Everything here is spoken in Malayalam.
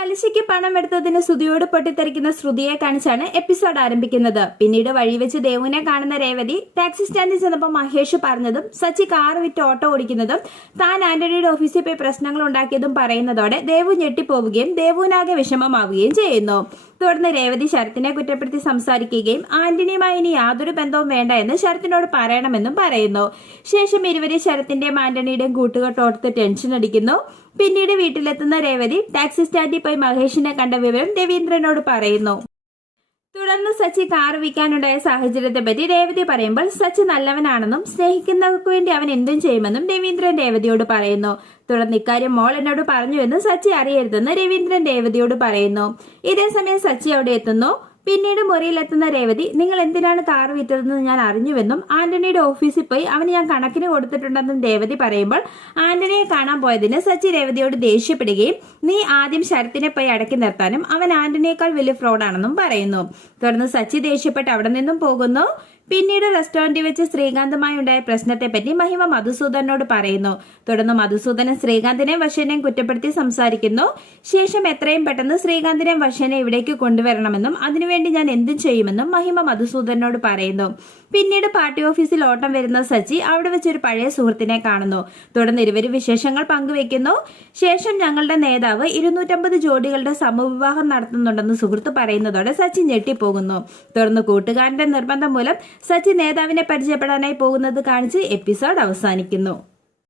പലിശയ്ക്ക് പണം എടുത്തതിന് ശ്രുതിയോട് പൊട്ടിത്തെറിക്കുന്ന ശ്രുതിയെ കാണിച്ചാണ് എപ്പിസോഡ് ആരംഭിക്കുന്നത്. പിന്നീട് വഴിവെച്ച് ദേവുവിനെ കാണുന്ന രേവതി ടാക്സി സ്റ്റാൻഡിൽ ചെന്നപ്പോൾ മഹേഷ് പറഞ്ഞതും സച്ചി കാർ വിറ്റ് ഓട്ടോ ഓടിക്കുന്നതും താൻ ആന്റണിയുടെ ഓഫീസിൽ പോയി പ്രശ്നങ്ങൾ ഉണ്ടാക്കിയതും പറയുന്നതോടെ ദേവു ഞെട്ടിപ്പോവുകയും ദേവുവിനാകെ വിഷമമാവുകയും ചെയ്യുന്നു. തുടർന്ന് രേവതി ശരത്തിനെ കുറ്റപ്പെടുത്തി സംസാരിക്കുകയും ആന്റണിയുമായി ഇനി യാതൊരു ബന്ധവും വേണ്ട എന്ന് ശരത്തിനോട് പറയണമെന്നും പറയുന്നു. ശേഷം ഇരുവരെ ശരത്തിന്റെയും ആന്റണിയുടെയും കൂട്ടുകെട്ടോർത്ത് ടെൻഷൻ അടിക്കുന്നു. പിന്നീട് വീട്ടിലെത്തുന്ന രേവതി ടാക്സി സ്റ്റാൻഡിൽ പോയി മഹേഷിനെ കണ്ട വിവരം രവീന്ദ്രനോട് പറയുന്നു. തുടർന്ന് സച്ചി കാർ വിൽക്കാനുണ്ടായ സാഹചര്യത്തെ പറ്റി രേവതി പറയുമ്പോൾ സച്ചി നല്ലവനാണെന്നും സ്നേഹിക്കുന്നവർക്ക് വേണ്ടി അവൻ എന്തും ചെയ്യുമെന്നും രവീന്ദ്രൻ രേവതിയോട് പറയുന്നു. തുടർന്ന് ഇക്കാര്യം മോൾ എന്നോട് പറഞ്ഞു എന്ന് സച്ചി അറിയരുതെന്ന് രവീന്ദ്രൻ രേവതിയോട് പറയുന്നു. ഇതേസമയം സച്ചി അവിടെ എത്തുന്നു. പിന്നീട് മുറിയിലെത്തുന്ന രേവതി നിങ്ങൾ എന്തിനാണ് കാർ വിറ്റതെന്ന് ഞാൻ അറിഞ്ഞുവെന്നും ആന്റണിയുടെ ഓഫീസിൽ പോയി അവന് ഞാൻ കണക്കിന് കൊടുത്തിട്ടുണ്ടെന്നും രേവതി പറയുമ്പോൾ ആന്റണിയെ കാണാൻ പോയതിന് സച്ചി രേവതിയോട് ദേഷ്യപ്പെടുകയും നീ ആദ്യം ശരത്തിനെ പോയി അടക്കി നിർത്താനും അവൻ ആന്റണിയേക്കാൾ വലിയ ഫ്രോഡാണെന്നും പറയുന്നു. തുടർന്ന് സച്ചി ദേഷ്യപ്പെട്ട് അവിടെ നിന്നും പോകുന്നു. പിന്നീട് റെസ്റ്റോറന്റിൽ വെച്ച് ശ്രീകാന്തുമായി ഉണ്ടായ പ്രശ്നത്തെപ്പറ്റി മഹിമ മധുസൂദനോട് പറയുന്നു. തുടർന്ന് മധുസൂദനൻ ശ്രീകാന്തിനെ വശനെയും കുറ്റപ്പെടുത്തി സംസാരിക്കുന്നു. ശേഷം എത്രയും പെട്ടെന്ന് ശ്രീകാന്തിനെ വശനെ ഇവിടേക്ക് കൊണ്ടുവരണമെന്നും അതിനുവേണ്ടി ഞാൻ എന്തും ചെയ്യുമെന്നും മഹിമ മധുസൂദനോട് പറയുന്നു. പിന്നീട് പാർട്ടി ഓഫീസിൽ ഓട്ടം വരുന്ന സച്ചി അവിടെ വെച്ച് ഒരു പഴയ സുഹൃത്തിനെ കാണുന്നു. തുടർന്ന് ഇരുവരും വിശേഷങ്ങൾ പങ്കുവെക്കുന്നു ശേഷം ഞങ്ങളുടെ നേതാവ് ഇരുന്നൂറ്റമ്പത് ജോഡികളുടെ സമവിവാഹം നടത്തുന്നുണ്ടെന്ന് സുഹൃത്ത് പറയുന്നതോടെ സച്ചിൻ ഞെട്ടിപ്പോകുന്നു. തുടർന്ന് കൂട്ടുകാരന്റെ നിർബന്ധം മൂലം സച്ചി നേതാവിനെ പരിചയപ്പെടാനായി പോകുന്നത് കാണിച്ച് എപ്പിസോഡ് അവസാനിക്കുന്നു